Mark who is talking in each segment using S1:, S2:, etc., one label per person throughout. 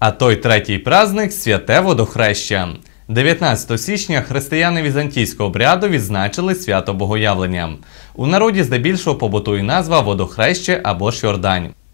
S1: А той третій праздник святе водохреща. 19 січня християни візантійського обряду відзначили свято Богоявлення. У народі здебільшого побутує назва водохреще або ж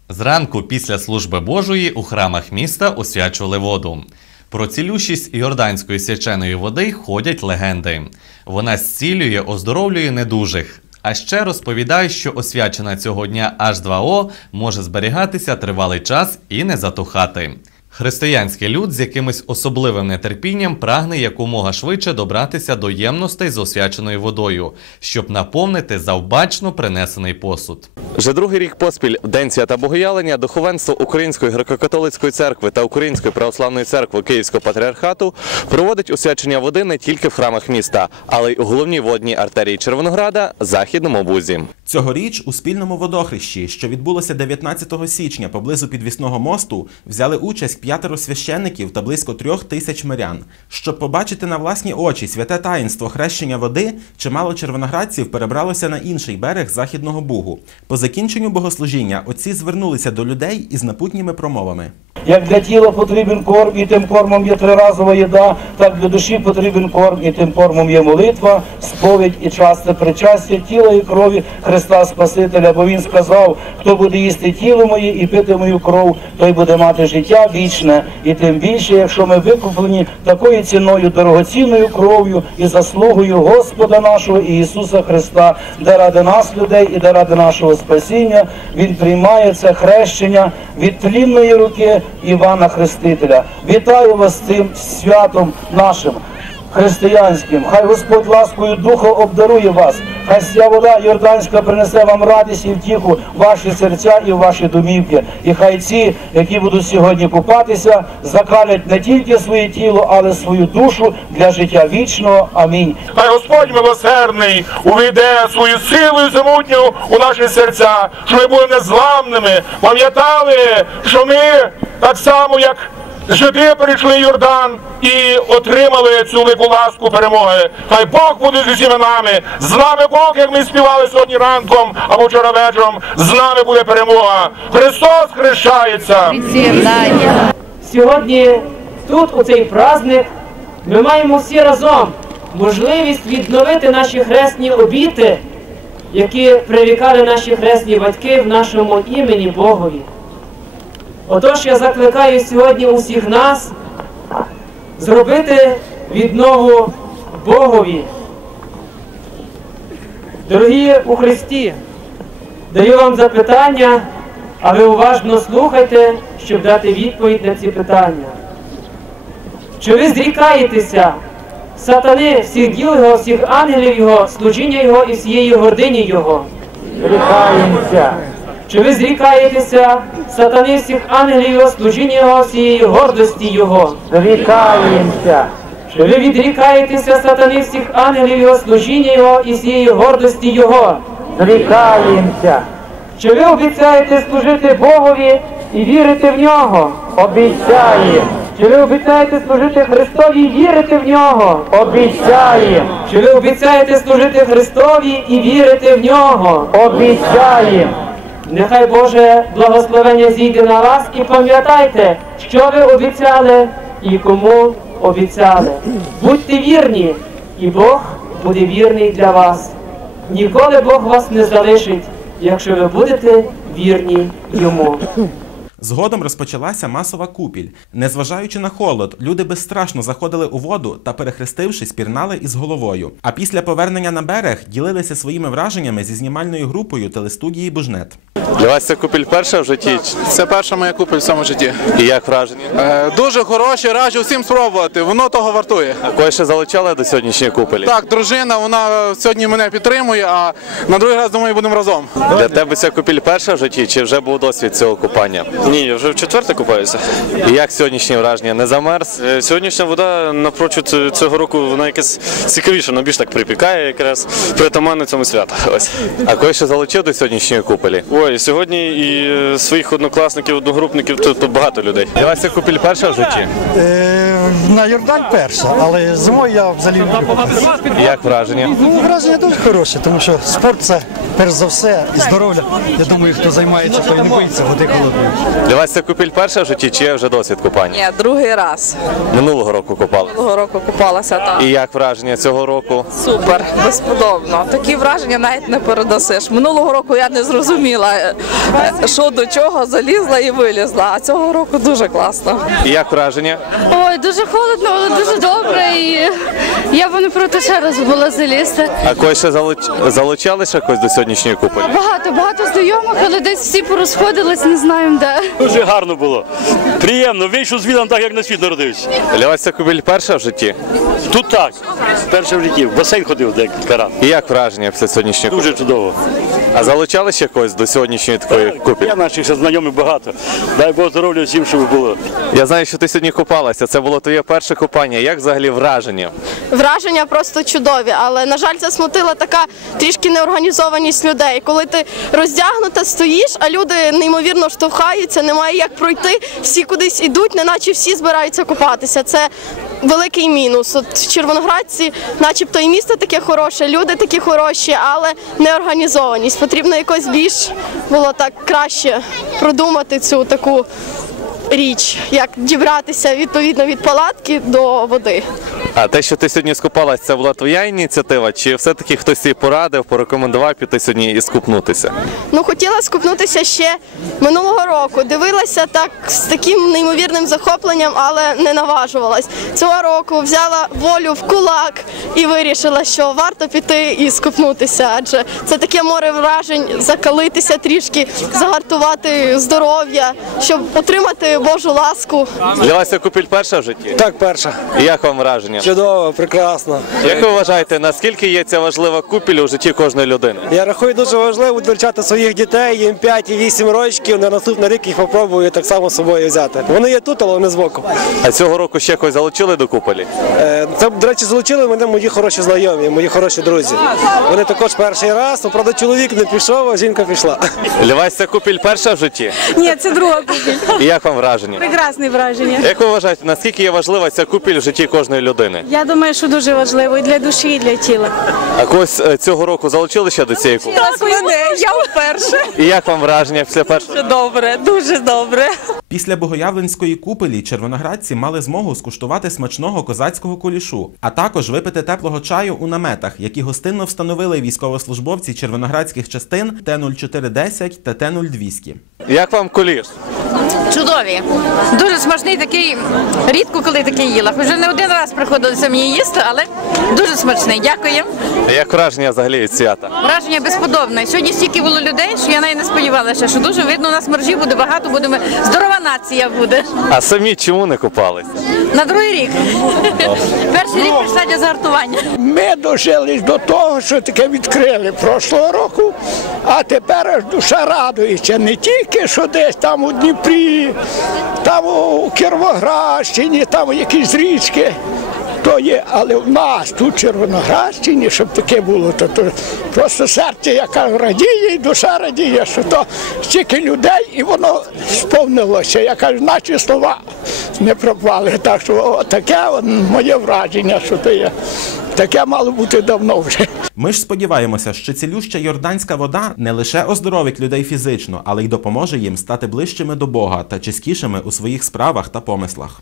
S1: Зранку після служби Божої у храмах міста освячували воду. Про цілющість йорданської свяченої води ходять легенди. Вона зцілює, оздоровлює недужих. А ще розповідає, що освячена цього дня H2O може зберігатися тривалий час і не затухати. Християнський люд з якимось особливим нетерпінням прагне якомога швидше добратися до ємностей з освяченою водою, щоб наповнити завбачно принесений посуд.
S2: Вже другий рік поспіль в День свята Богоявлення духовенство Української греко-католицької церкви та Української православної церкви Київського патріархату проводить освячення води не тільки в храмах міста, але й у головній водній артерії Червонограда західному бузі.
S3: Цьогоріч у спільному водохрещі, що відбулося 19 січня поблизу підвісного мосту, взяли участь п'ятеро священників та близько трьох тисяч мирян. Щоб побачити на власні очі святе таїнство хрещення води, чимало червоноградців перебралося на інший берег західного бугу. По закінченню богослужіння отці звернулися до людей із напутніми промовами.
S4: Як для тіла потрібен корм, і тим кормом є триразова їда, так для душі потрібен корм, і тим кормом є молитва, сповідь і часте причастя тіла і крові Христа Спасителя. Бо Він сказав, хто буде їсти тіло моє і пити мою кров, той буде мати життя вічне. І тим більше, якщо ми викуплені такою ціною, дорогоцінною кров'ю і заслугою Господа нашого Ісуса Христа, де ради нас людей і де ради нашого спасіння, Він приймає це хрещення від тлінної руки Івана Хрестителя. Вітаю вас з цим святом нашим християнським. Хай Господь ласкою Духа обдарує вас. Хай ця вода Йорданська принесе вам радість і втіху в ваші серця і в ваші домівки. І хай ці, які будуть сьогодні купатися, закалять не тільки своє тіло, але свою душу для життя вічного. Амінь.
S5: Хай Господь милосердний увійде свою силу і замутню у наші серця, щоб ми були незламними, пам'ятали, що ми так само, як жиди перейшли Йордан і отримали цю велику ласку перемоги. Хай Бог буде з усіма нами. З нами Бог, як ми співали сьогодні ранком або вчора вечором. З нами буде перемога. Христос хрещається.
S6: Сьогодні тут, у цей праздник, ми маємо всі разом можливість відновити наші хресні обіти, які прирікали наші хресні батьки в нашому імені Богові. Отож я закликаю сьогодні усіх нас зробити віднову Богові. Дорогі у Христі, даю вам запитання, а ви уважно слухайте, щоб дати відповідь на ці питання. Чи ви зрікаєтеся сатани, всіх діл його, всіх ангелів його, служіння його і всієї гордині його?
S4: Зрікаємося.
S6: Чи ви зрікаєтеся сатани, всіх ангелів його, служіння його, всієї гордості його?
S4: Зрікаємося.
S6: Чи ви відрікаєтеся сатани, всіх ангелів його, служіння його і всієї гордості його?
S4: Зрікаємося.
S6: Чи ви обіцяєте служити Богові і вірити в нього?
S4: Обіцяємо.
S6: Чи ви обіцяєте служити Христові і вірити в нього?
S4: Обіцяємо.
S6: Чи ви обіцяєте служити Христові і вірити в нього?
S4: Обіцяємо.
S6: Нехай Боже благословення зійде на вас і пам'ятайте, що ви обіцяли і кому обіцяли. Будьте вірні, і Бог буде вірний для вас. Ніколи Бог вас не залишить, якщо ви будете вірні йому.
S3: Згодом розпочалася масова купіль. Незважаючи на холод, люди безстрашно заходили у воду та, перехрестившись, пірнали із головою. А після повернення на берег ділилися своїми враженнями зі знімальною групою телестудії Бужнет.
S2: Для вас це купіль перша в житті.
S7: Це перша моя купель в цьому житті.
S2: І як враження?
S7: Е, дуже хороше, раджу всім спробувати. Воно того вартує.
S2: Кої ще залучали до сьогоднішньої купелі?
S7: Так, дружина, вона сьогодні мене підтримує, а на другий раз думаю, будемо разом.
S2: Для тебе ця купіль перша в житті, чи вже був досвід цього купання?
S8: Ні, я вже в четверте купаюся.
S2: І як сьогоднішнє враження? Не замерз?
S8: Е, Сьогоднішня вода напрочуд е, цього року вона якась цікавіша, вона більш так припікає, якраз притаманно цьому святу. Ось.
S2: А кої ще залучив до сьогоднішньої купелі?
S8: Ой, сьогодні і е, своїх однокласників, одногрупників тут, тут багато людей.
S2: Для вас це купіль перша в житті?
S9: Е, На Йордань перша, але зимою я взагалі не.
S2: Як враження?
S9: Ну, враження дуже хороше, тому що спорт це перш за все і здоров'я. Я думаю, хто займається, той не боїться води холодної.
S2: Для вас це купіль перша в житті чи є вже досвід купання?
S10: Ні, другий раз.
S2: Минулого року купали.
S10: Цього року купалася там.
S2: І як враження цього року?
S10: Супер, безподобно. Такі враження навіть не передасиш. Минулого року я не зрозуміла, е, що до чого залізла і вилізла. А цього року дуже класно.
S2: І як враження?
S11: Ой, дуже холодно, але дуже добре. І я б не проти ще раз була залізти.
S2: А когось ще залуч... залучали ще когось до сьогоднішньої купелі?
S11: Багато, багато знайомих, але десь всі порозходились, не знаємо де.
S12: Дуже гарно було. Приємно, вийшов звідом так, як на світ народився.
S2: Для вас це кубель перша в житті?
S12: Тут так. Перше в житті. В басейн ходив декілька разів.
S2: І як враження після сьогоднішнього?
S12: Дуже чудово.
S2: А залучали ще когось до сьогоднішньої такої купелі?
S12: Я наших ще знайомих багато. Дай Бог здоров'я всім, щоб було.
S2: Я знаю, що ти сьогодні купалася. Це було твоє перше купання. Як взагалі враження?
S13: Враження просто чудові, але на жаль, засмутила така трішки неорганізованість людей. Коли ти роздягнута, стоїш, а люди неймовірно штовхаються, немає як пройти, всі кудись ідуть, неначе всі збираються купатися. Це великий мінус. От в Червоноградці, начебто, і місто таке хороше, люди такі хороші, але неорганізованість. Потрібно якось більш було так краще продумати цю таку річ, як дібратися відповідно від палатки до води.
S2: А те, що ти сьогодні скупалась, це була твоя ініціатива? Чи все-таки хтось їй порадив, порекомендував піти сьогодні і скупнутися?
S13: Ну хотіла скупнутися ще минулого року. Дивилася так з таким неймовірним захопленням, але не наважувалась. Цього року взяла волю в кулак і вирішила, що варто піти і скупнутися, адже це таке море вражень, закалитися трішки, загартувати здоров'я, щоб отримати Божу ласку.
S2: Для вас купіль перша в житті?
S14: Так, перша.
S2: І як вам враження?
S14: Чудово, прекрасно.
S2: Як ви вважаєте, наскільки є ця важлива купіль у житті кожної людини?
S14: Я рахую дуже важливо навчати своїх дітей, їм 5 і 8 років, на наступний рік їх попробую так само з собою взяти. Вони є тут, але вони збоку.
S2: А цього року ще когось залучили до купелі?
S14: Е, Це, до речі, залучили мене мої хороші знайомі, мої хороші друзі. Вони також перший раз, ну, правда, чоловік не пішов, а жінка пішла.
S2: Для вас це купіль перша в житті?
S15: Ні, це друга купіль.
S2: І як вам враження?
S15: Прекрасне враження.
S2: Як ви вважаєте, наскільки є важлива ця купіль в житті кожної людини?
S15: Я думаю, що дуже важливо і для душі, і для тіла.
S2: А когось е, цього року залучили ще до цієї купелі?
S15: Так, мене, я вперше.
S2: І як вам враження після першого?
S15: Добре, дуже добре.
S3: Після богоявленської купелі червоноградці мали змогу скуштувати смачного козацького кулішу, а також випити теплого чаю у наметах, які гостинно встановили військовослужбовці червоноградських частин Т-0410 та Т-0200.
S2: Як вам куліш?
S16: Чудові. Дуже смачний такий. Рідко коли такий їла. Вже не один раз приходилося мені їсти, але дуже смачний. Дякую.
S2: Як враження взагалі від свята?
S16: Враження безподобне. Сьогодні стільки було людей, що я навіть не сподівалася, що дуже видно, у нас мережі буде багато, будемо здорова нація буде.
S2: А самі чому не купалися?
S16: На другий рік. Перший рік прийшла для загартування.
S17: Ми дожились до того, що таке відкрили прошлого року, а тепер аж душа радується. Не тільки що десь там у Дніпрі, там у Кіровоградщині, там якісь річки. То є, але в нас тут Червоноградщині, щоб таке було, то, то просто серце яка радіє, і душа радіє, що то стільки людей, і воно сповнилося. Я кажу, наші слова не пропали. Так що таке моє враження, що то є. Таке мало бути давно вже.
S3: Ми ж сподіваємося, що цілюща йорданська вода не лише оздоровить людей фізично, але й допоможе їм стати ближчими до Бога та чистішими у своїх справах та помислах.